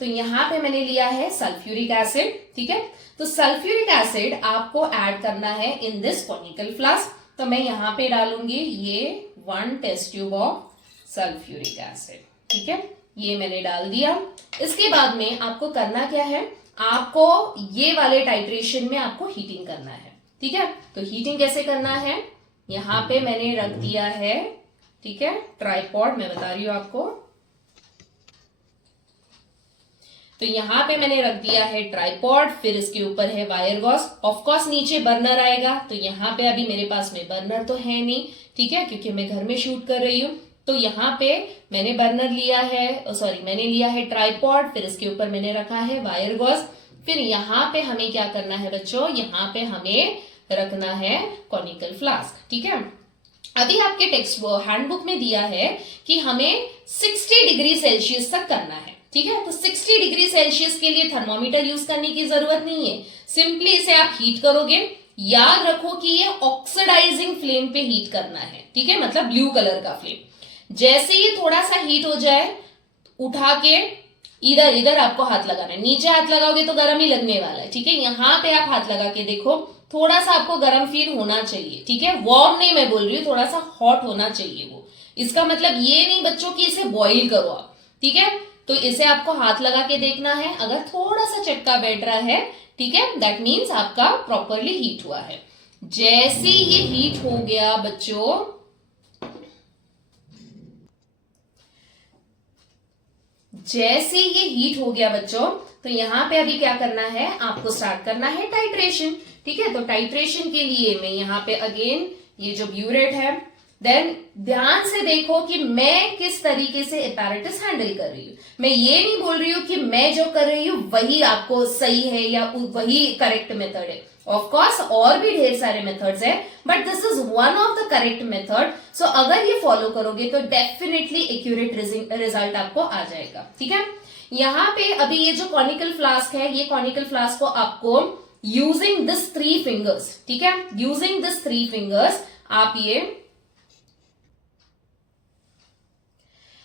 तो यहां पे मैंने लिया है सल्फ्यूरिक एसिड। ठीक है, तो सल्फ्यूरिक एसिड आपको ऐड करना है इन दिस कॉनिकल फ्लास्क। तो मैं यहां पे डालूंगी ये 1 test tube of sulphuric acid. ठीक है, ये मैंने डाल दिया। इसके बाद में आपको करना क्या है, आपको ये वाले टाइट्रेशन में आपको हीटिंग करना है। ठीक है, तो हीटिंग कैसे करना है, यहां पे मैंने रख दिया है। ठीक है, ट्राइपॉड मैं बता रही हूं आपको। तो यहां पे मैंने रख दिया है ट्राइपॉड, फिर इसके ऊपर है वायर गॉज। ऑफकोर्स नीचे बर्नर आएगा, तो यहां पे अभी मेरे पास में बर्नर तो है नहीं। ठीक है, क्योंकि मैं घर में शूट कर रही हूं। तो यहाँ पे मैंने बर्नर लिया है, सॉरी मैंने लिया है ट्राइपॉड, फिर इसके ऊपर मैंने रखा है वायर गॉज। फिर यहाँ पे हमें क्या करना है बच्चों, यहाँ पे हमें रखना है कॉनिकल फ्लास्क। ठीक है, अभी आपके टेक्स्ट हैंडबुक में दिया है कि हमें 60 डिग्री सेल्सियस तक करना है। ठीक है, तो 60 डिग्री सेल्सियस के लिए थर्मोमीटर यूज करने की जरूरत नहीं है। सिंपली इसे आप हीट करोगे। याद रखो कि ये ऑक्सीडाइजिंग फ्लेम पे हीट करना है। ठीक है, मतलब ब्लू कलर का फ्लेम। जैसे ही थोड़ा सा हीट हो जाए, उठा के इधर आपको हाथ लगाना है। नीचे हाथ लगाओगे तो गर्म ही लगने वाला है। ठीक है, यहाँ पे आप हाथ लगा के देखो, थोड़ा सा आपको गर्म फील होना चाहिए। ठीक है, वार्म नहीं मैं बोल रही हूँ, थोड़ा सा हॉट होना चाहिए वो। इसका मतलब ये नहीं बच्चों कि इसे बॉईल करो आप। ठीक है, तो इसे आपको हाथ लगा के देखना है। अगर थोड़ा सा चटका बैठ रहा है, ठीक है, दैट मीन्स आपका प्रॉपरली हीट हुआ है। जैसे ये हीट हो गया बच्चों, तो यहां पे अभी क्या करना है, आपको स्टार्ट करना है टाइट्रेशन। ठीक है, तो टाइट्रेशन के लिए मैं यहाँ पे अगेन ये जो ब्यूरेट है, देन ध्यान से देखो कि मैं किस तरीके से एपैरेटस हैंडल कर रही हूँ। मैं ये नहीं बोल रही हूँ कि मैं जो कर रही हूँ वही आपको सही है या वही करेक्ट मेथड है। ऑफ कोर्स और भी ढेर सारे मेथड्स है, but this is one of the correct method. So अगर ये फॉलो करोगे तो डेफिनेटली एक्यूरेट रिजल्ट आपको आ जाएगा। ठीक है, यहाँ पे अभी ये जो कॉनिकल फ्लास्क है, ये कॉनिकल फ्लास्क को आपको यूजिंग दिस 3 फिंगर्स, ठीक है, यूजिंग दिस 3 फिंगर्स आप ये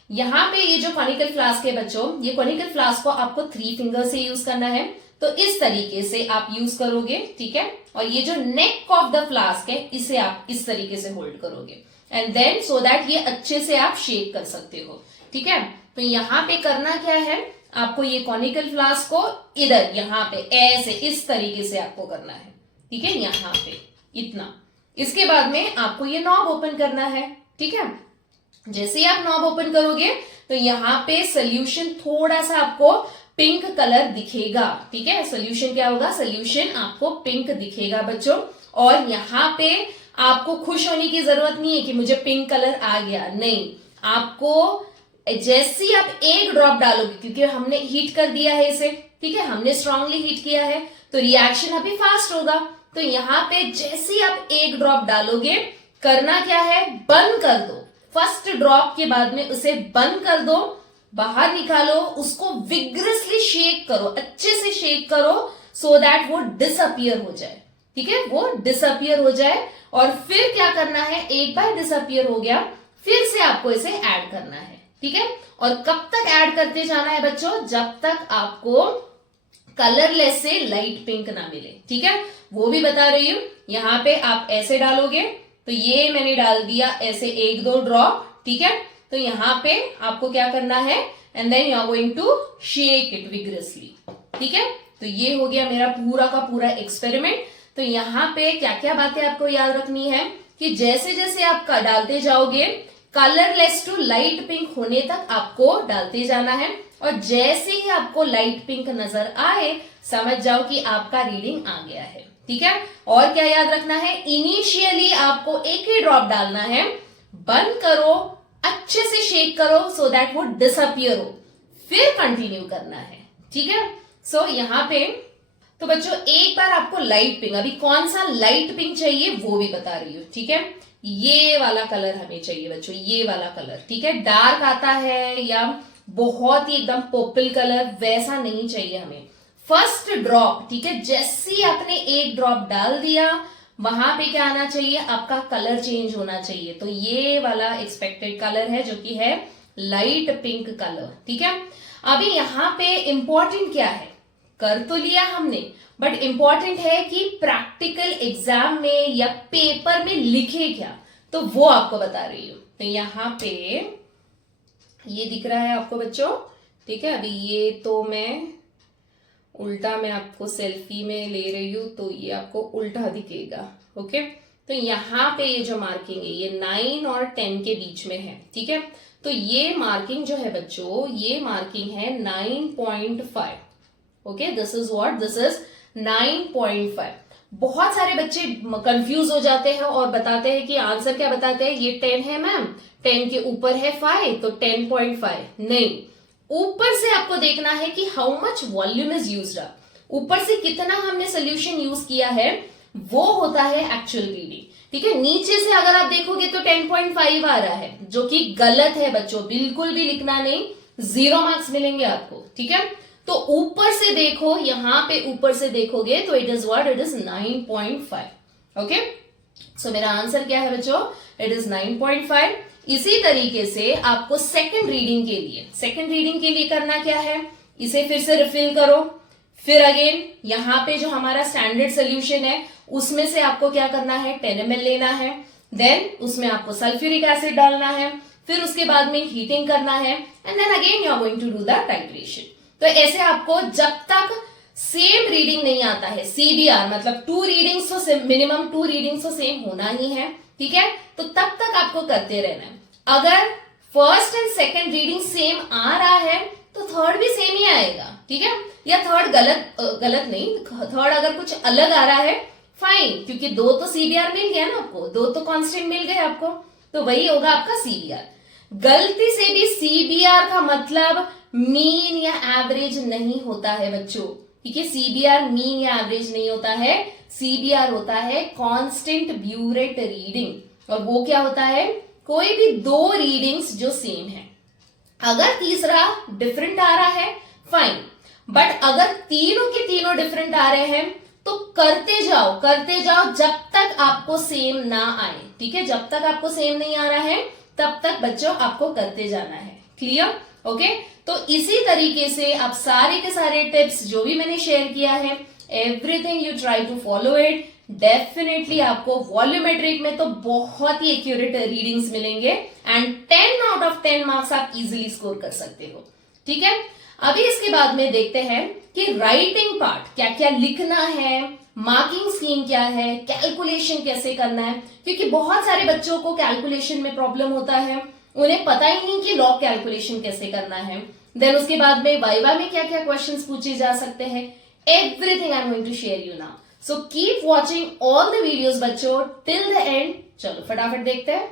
यहाँ पे ये जो कॉनिकल फ्लास्क है बच्चों, ये कॉनिकल फ्लास्क को आपको 3 फिंगर से यूज करना है। तो इस तरीके से आप यूज करोगे, ठीक है। और ये जो नेक ऑफ द फ्लास्क है इसे आप इस तरीके से होल्ड करोगे एंड देन सो दैट ये अच्छे से आप शेक कर सकते हो, ठीक है। तो यहाँ पे करना क्या है, आपको ये कॉनिकल फ्लास्क को इधर यहाँ पे ऐसे इस तरीके से आपको करना है, ठीक है, यहाँ पे इतना। इसके बाद में आपको ये नॉब ओपन करना है, ठीक है। जैसे ही आप नॉब ओपन करोगे तो यहाँ पे सोल्यूशन थोड़ा सा आपको पिंक कलर दिखेगा, ठीक है। सोल्यूशन क्या होगा, सोल्यूशन आपको पिंक दिखेगा बच्चों। और यहाँ पे आपको खुश होने की जरूरत नहीं है कि मुझे पिंक कलर आ गया, नहीं। आपको जैसे ही आप एक ड्रॉप डालोगे, क्योंकि हमने हीट कर दिया है इसे, ठीक है, हमने स्ट्रांगली हीट किया है, तो रिएक्शन अभी फास्ट होगा। तो यहाँ पे जैसे ही आप एक ड्रॉप डालोगे, करना क्या है, बंद कर दो। फर्स्ट ड्रॉप के बाद में उसे बंद कर दो, बाहर निकालो, उसको विग्रसली शेक करो, अच्छे से शेक करो सो दैट वो डिसअपियर हो जाए, ठीक है, वो डिसअपियर हो जाए। और फिर क्या करना है, एक बार डिसअपियर हो गया फिर से आपको इसे ऐड करना है, ठीक है। और कब तक ऐड करते जाना है बच्चों, जब तक आपको कलरलेस से लाइट पिंक ना मिले, ठीक है। वो भी बता रही हूं, यहाँ पे आप ऐसे डालोगे, तो ये मैंने डाल दिया ऐसे 1-2 ड्रॉप, ठीक है। तो यहाँ पे आपको क्या करना है, and then you are going to shake it vigorously, ठीक है। तो ये हो गया मेरा पूरा का पूरा एक्सपेरिमेंट। तो यहाँ पे क्या क्या बातें आपको याद रखनी है कि जैसे जैसे आप डालते जाओगे, कलरलेस टू लाइट पिंक होने तक आपको डालते जाना है। और जैसे ही आपको लाइट पिंक नजर आए, समझ जाओ कि आपका रीडिंग आ गया है, ठीक है। और क्या याद रखना है, इनिशियली आपको एक ही ड्रॉप डालना है, बंद करो, अच्छे से शेक करो सो दैट वो डिसअपियर हो, फिर कंटिन्यू करना है, ठीक है। सो यहाँ पे तो बच्चों एक बार आपको लाइट पिंक, अभी कौन सा लाइट पिंक चाहिए वो भी बता रही हूँ, ठीक है। ये वाला कलर हमें चाहिए बच्चों, ये वाला कलर, ठीक है। डार्क आता है या बहुत ही एकदम पर्पल कलर, वैसा नहीं चाहिए हमें। फर्स्ट ड्रॉप, ठीक है, जैसे ही आपने एक ड्रॉप डाल दिया, वहां पे क्या आना चाहिए, आपका कलर चेंज होना चाहिए। तो ये वाला एक्सपेक्टेड कलर है जो कि है लाइट पिंक कलर, ठीक है। अभी यहाँ पे इंपॉर्टेंट क्या है, कर तो लिया हमने, बट इंपॉर्टेंट है कि प्रैक्टिकल एग्जाम में या पेपर में लिखे क्या, तो वो आपको बता रही हूं। तो यहाँ पे ये दिख रहा है आपको बच्चों, ठीक है। अभी ये तो मैं उल्टा मैं आपको सेल्फी में ले रही हूं, तो ये आपको उल्टा दिखेगा, ओके। तो यहाँ पे ये जो मार्किंग है ये 9 और 10 के बीच में है, ठीक है। तो ये मार्किंग जो है बच्चों, ये मार्किंग है 9.5, okay. This is what, this is 9.5। बहुत सारे बच्चे कंफ्यूज हो जाते हैं और बताते हैं कि आंसर क्या बताते हैं, ये 10 है मैम, 10 के ऊपर है 5 तो 10.5। नहीं, ऊपर से आपको देखना है कि how much volume is used, ऊपर से कितना हमने सोल्यूशन यूज किया है, वो होता है एक्चुअल रीडिंग, ठीक है। नीचे से अगर आप देखोगे तो 10.5 आ रहा है, जो कि गलत है बच्चों, बिल्कुल भी लिखना नहीं, 0 मार्क्स मिलेंगे आपको, ठीक है। तो ऊपर से देखो, यहां पे ऊपर से देखोगे तो it is what, it is 9.5, okay. So मेरा आंसर क्या है बच्चों, इट इज 9.5। इसी तरीके से आपको सेकंड रीडिंग के लिए करना क्या है, इसे फिर से रिफिल करो, फिर अगेन यहाँ पे जो हमारा स्टैंडर्ड सोल्यूशन है उसमें से आपको क्या करना है, 10 ml लेना है, देन उसमें आपको सल्फ्यूरिक एसिड डालना है, फिर उसके बाद में हीटिंग करना है, and then again you are going to do the titration. तो ऐसे आपको जब तक सेम रीडिंग नहीं आता है, CBR मतलब 2 रीडिंग्स तो मिनिमम 2 रीडिंग्स तो सेम होना ही है, ठीक है। तो तब तक आपको करते रहना है। अगर first and second reading same आ रहा है तो थर्ड भी सेम ही आएगा, ठीक है। या थर्ड गलत नहीं, थर्ड अगर कुछ अलग आ रहा है फाइन, क्योंकि 2 तो CBR मिल गया ना आपको, 2 तो कांस्टेंट मिल गए आपको, तो वही होगा आपका CBR। गलती से भी CBR का मतलब मीन या एवरेज नहीं होता है बच्चों, ठीक है। CBR मीन या एवरेज नहीं होता है, CBR होता है कांस्टेंट ब्यूरेट रीडिंग, और वो क्या होता है, कोई भी 2 रीडिंग्स जो सेम है। अगर तीसरा डिफरेंट आ रहा है फाइन, बट अगर तीनों के तीनों डिफरेंट आ रहे हैं तो करते जाओ जब तक आपको सेम ना आए, ठीक है। जब तक आपको सेम नहीं आ रहा है तब तक बच्चों आपको करते जाना है, क्लियर? ओके, तो इसी तरीके से आप सारे के सारे टिप्स जो भी मैंने शेयर किया है, everything you try to follow it, definitely आपको वॉल्यूमेट्रिक में तो बहुत ही एक्यूरेट रीडिंग्स मिलेंगे एंड 10 आउट ऑफ 10 मार्क्स आप इजीली स्कोर कर सकते हो। ठीक है, अभी इसके बाद में देखते हैं कि राइटिंग पार्ट क्या क्या लिखना है, मार्किंग स्कीम क्या है, कैलकुलेशन कैसे करना है, क्योंकि बहुत सारे बच्चों को कैलकुलेशन में प्रॉब्लम होता है, उन्हें पता ही नहीं कि लॉग कैलकुलेशन कैसे करना है। देन उसके बाद में वाइवा में क्या क्या क्वेश्चंस पूछे जा सकते हैं, everything I am going to share you now. So keep watching all the videos बच्चों टिल द एंड। चलो फटाफट देखते हैं।